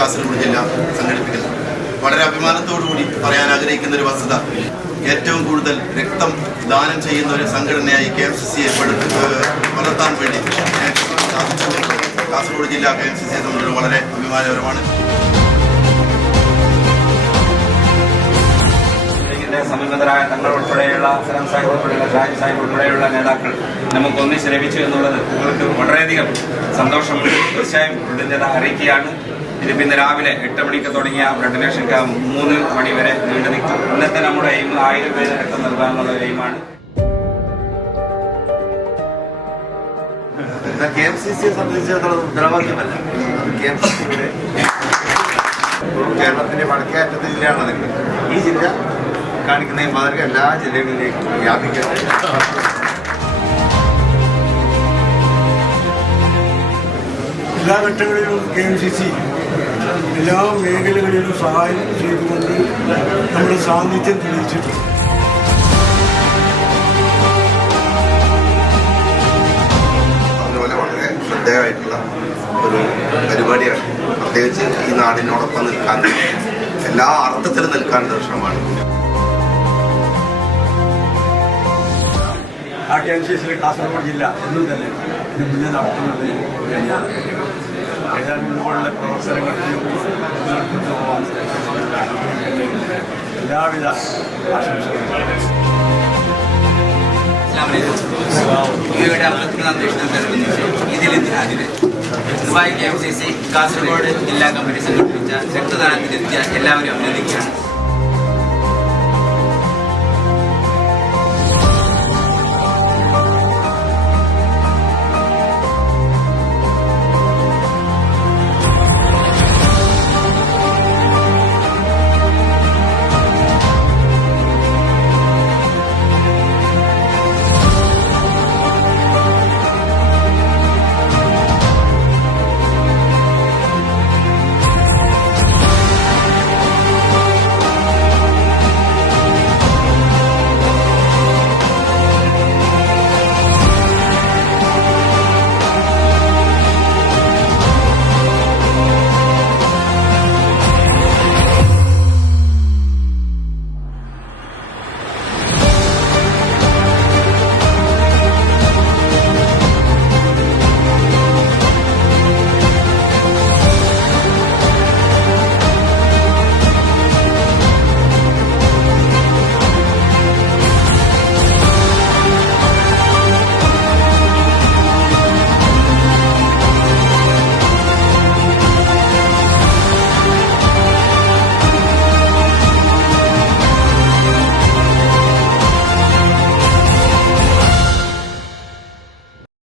കാസർഗോഡ് ജില്ല സംഘടിപ്പിക്കുന്നത്. വളരെ അഭിമാനത്തോടുകൂടി പറയാൻ ആഗ്രഹിക്കുന്ന ഒരു വസ്തുത, ഏറ്റവും കൂടുതൽ രക്തം ദാനം ചെയ്യുന്ന ഒരു സംഘടനയായി KMCCയെ വളർത്താൻ വേണ്ടി കാസർഗോഡ് ജില്ലാ KMCCയെ സംബന്ധിച്ച് വളരെ അഭിമാനകരമാണ്. സമീപതരായ തങ്ങൾ ഉൾപ്പെടെയുള്ള സലാം സാഹിബ് ഉൾപ്പെടെയുള്ള ഷാജി സാഹിബ് ഉൾപ്പെടെയുള്ള നേതാക്കൾ നമുക്ക് ഒന്നിച്ച് ലഭിച്ചു എന്നുള്ളത് നിങ്ങൾക്ക് വളരെയധികം സന്തോഷമുണ്ട്. തീർച്ചയായും കൃതജ്ഞത അറിയിക്കുകയാണ്. ഇതിപ്പോൾ ഇന്ന് രാവിലെ 8 മണിക്ക് തുടങ്ങിയ ബ്ലഡ് ഡൊണേഷൻ ക്യാമ്പ് 3 മണി വരെ നീണ്ടു നിൽക്കും. ഇന്നത്തെ നമ്മുടെ എയിം 1000 പേര് രക്തം നൽകുക എന്നുള്ള എയിമാണ്. KMCCയെ സംബന്ധിച്ചിടത്തോളം മുദ്രാവാക്യമല്ല, KMCCയുടെ കേരളത്തിന്റെ വടക്കേ അറ്റത്തെ ജില്ലയാണെന്നെങ്കിൽ ഈ ജില്ല കാണിക്കുന്ന ഈ മാതൃക എല്ലാ ജില്ലകളിലേക്കും വ്യാപിക്കട്ടെ. എല്ലാ ഘട്ടങ്ങളിലും KMCC എല്ലാ മേഖലകളിലും സഹായം ചെയ്തുകൊണ്ട് നമ്മുടെ സാന്നിധ്യം തെളിയിച്ചിട്ടുണ്ട്. അതുപോലെ വളരെ ശ്രദ്ധേയമായിട്ടുള്ള ഒരു പരിപാടിയാണ്. പ്രത്യേകിച്ച് ഈ നാടിനോടൊപ്പം നിൽക്കാൻ, എല്ലാ അർത്ഥത്തിലും നിൽക്കാൻ ദർശനമാണ്. KMCC കാസർഗോഡ് ജില്ല എന്നും തന്നെ ഇതിന് മുന്നേ നടത്തുന്നത് ഏതാനും ഇതുപോലുള്ള പ്രവർത്തനങ്ങൾക്കും എല്ലാവിധ ആശംസകളും. ദുബായ് KMCC കാസർഗോഡ് ജില്ലാ കമ്മിറ്റി സംഘടിപ്പിച്ച രക്തദാനത്തിനെത്തിയ എല്ലാവരും അഭിനന്ദിക്കുകയാണ്.